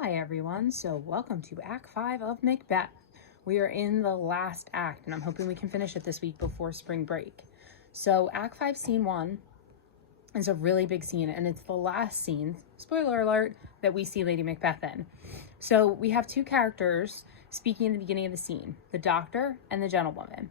Hi everyone, so welcome to Act 5 of Macbeth. We are in the last act and I'm hoping we can finish it this week before spring break. So Act 5 Scene 1 is a really big scene and it's the last scene, spoiler alert, that we see Lady Macbeth in. So we have two characters speaking in the beginning of the scene, the doctor and the gentlewoman.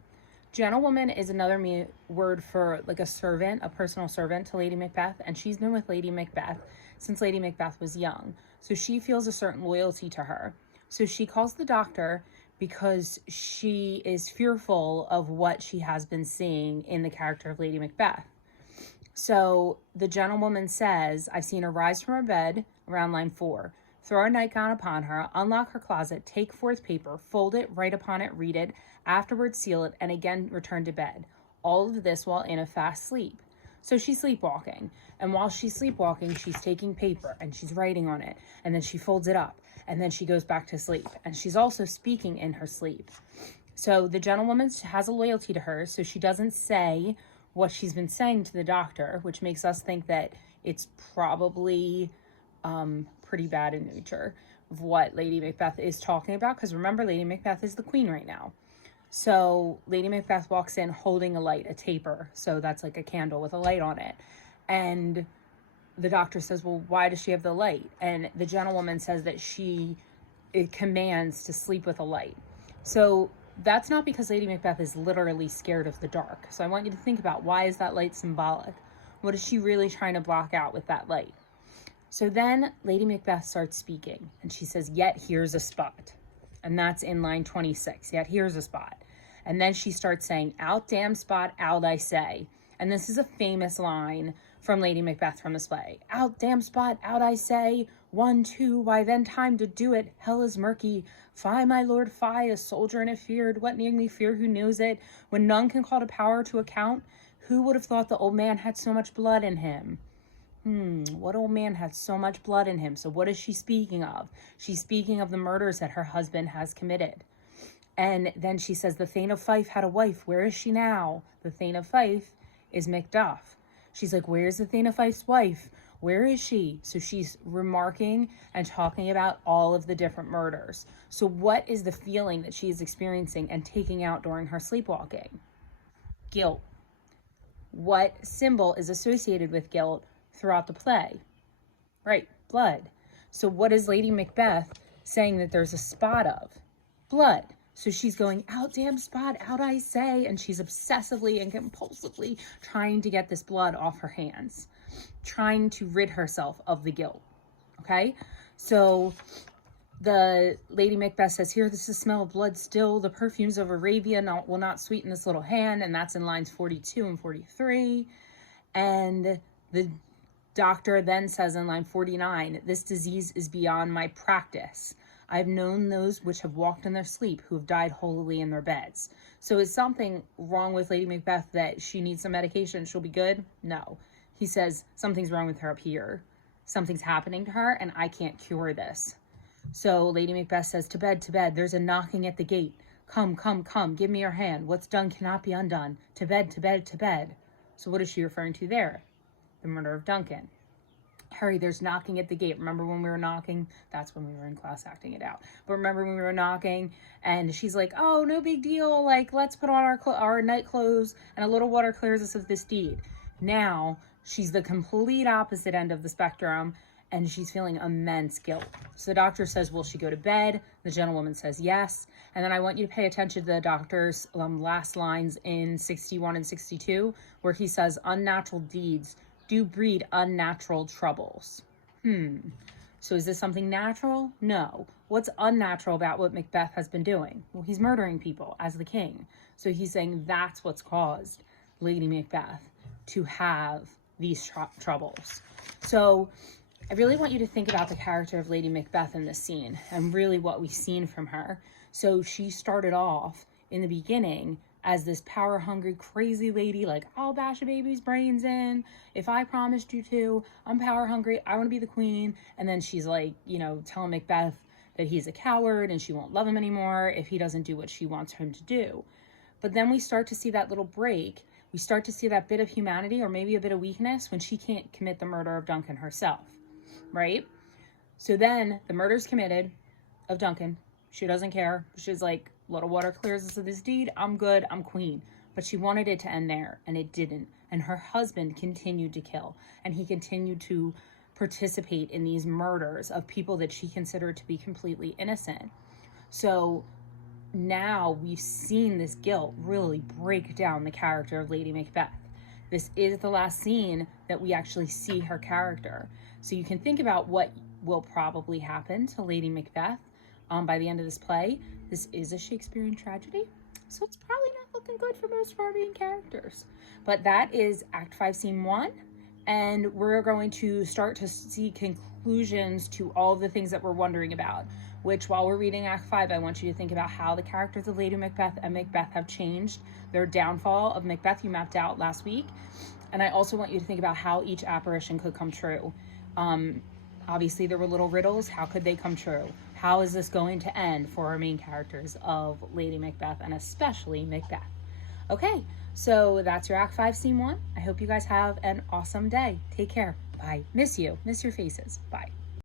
Gentlewoman is another word for like a servant, a personal servant to Lady Macbeth, and she's been with Lady Macbeth since Lady Macbeth was young. So she feels a certain loyalty to her. So she calls the doctor because she is fearful of what she has been seeing in the character of Lady Macbeth. So the gentlewoman says, I've seen her rise from her bed around line 4. Throw her nightgown upon her, unlock her closet, take forth paper, fold it, write upon it, read it, afterwards seal it, and again return to bed. All of this while in a fast sleep. So she's sleepwalking. And while she's sleepwalking, she's taking paper and she's writing on it. And then she folds it up. And then she goes back to sleep. And she's also speaking in her sleep. So the gentlewoman has a loyalty to her, so she doesn't say what she's been saying to the doctor, which makes us think that it's probably pretty bad in nature of what Lady Macbeth is talking about, because remember, Lady Macbeth is the queen right now. So Lady Macbeth walks in holding a light, a taper, so that's like a candle with a light on it, and the doctor says, well, why does she have the light? And the gentlewoman says that it commands to sleep with a light. So that's not because Lady Macbeth is literally scared of the dark. So I want you to think about, why is that light symbolic? What is she really trying to block out with that light? So then Lady Macbeth starts speaking and she says, yet here's a spot. And that's in line 26, yet here's a spot. And then she starts saying, out damn spot, out I say. And this is a famous line from Lady Macbeth from this play. Out damn spot, out I say. 1, 2, why then time to do it. Hell is murky. Fie, my lord, fie, a soldier and a feared. What need me fear, who knows it? When none can call to power to account, who would have thought the old man had so much blood in him? What old man had so much blood in him? So what is she speaking of? She's speaking of the murders that her husband has committed. And then she says, the Thane of Fife had a wife. Where is she now? The Thane of Fife is Macduff. She's like, where's the Thane of Fife's wife? Where is she? So she's remarking and talking about all of the different murders. So what is the feeling that she is experiencing and taking out during her sleepwalking? Guilt. What symbol is associated with guilt throughout the play? Right, blood. So what is Lady Macbeth saying that there's a spot of? Blood. So she's going, out damn spot, out I say, and she's obsessively and compulsively trying to get this blood off her hands, trying to rid herself of the guilt. Okay, so the Lady Macbeth says, here, this is the smell of blood still, the perfumes of Arabia will not sweeten this little hand, and that's in lines 42 and 43. And the doctor then says in line 49, this disease is beyond my practice. I've known those which have walked in their sleep, who have died holily in their beds. So is something wrong with Lady Macbeth that she needs some medication, she'll be good? No. He says, something's wrong with her up here. Something's happening to her, and I can't cure this. So Lady Macbeth says, to bed, there's a knocking at the gate. Come, come, come, give me your hand. What's done cannot be undone. To bed, to bed, to bed. So what is she referring to there? The murder of Duncan. Hurry, there's knocking at the gate. Remember when we were knocking? That's when we were in class acting it out. But remember when we were knocking and she's like, oh, no big deal. Like, let's put on our night clothes and a little water clears us of this deed. Now she's the complete opposite end of the spectrum and she's feeling immense guilt. So the doctor says, will she go to bed? The gentlewoman says yes. And then I want you to pay attention to the doctor's last lines in 61 and 62, where he says, unnatural deeds do breed unnatural troubles. So is this something natural? No. What's unnatural about what Macbeth has been doing? Well, he's murdering people as the king. So he's saying that's what's caused Lady Macbeth to have these troubles. So I really want you to think about the character of Lady Macbeth in this scene and really what we've seen from her. So she started off in the beginning as this power-hungry, crazy lady, like, I'll bash a baby's brains in if I promised you to. I'm power-hungry. I want to be the queen. And then she's like, telling Macbeth that he's a coward and she won't love him anymore if he doesn't do what she wants him to do. But then we start to see that little break. We start to see that bit of humanity or maybe a bit of weakness when she can't commit the murder of Duncan herself, right? So then the murder's committed of Duncan. She doesn't care. She's like, little water clears us of this deed. I'm good. I'm queen. But she wanted it to end there, and it didn't. And her husband continued to kill, and he continued to participate in these murders of people that she considered to be completely innocent. So now we've seen this guilt really break down the character of Lady Macbeth. This is the last scene that we actually see her character. So you can think about what will probably happen to Lady Macbeth by the end of this play. This is a Shakespearean tragedy, so it's probably not looking good for most of our main characters. But that is Act 5, Scene 1, and we're going to start to see conclusions to all of the things that we're wondering about, which while we're reading Act 5, I want you to think about how the characters of Lady Macbeth and Macbeth have changed. Their downfall of Macbeth you mapped out last week, and I also want you to think about how each apparition could come true. Obviously, there were little riddles. How could they come true? How is this going to end for our main characters of Lady Macbeth, and especially Macbeth? Okay, so that's your Act 5, Scene 1. I hope you guys have an awesome day. Take care. Bye. Miss you. Miss your faces. Bye.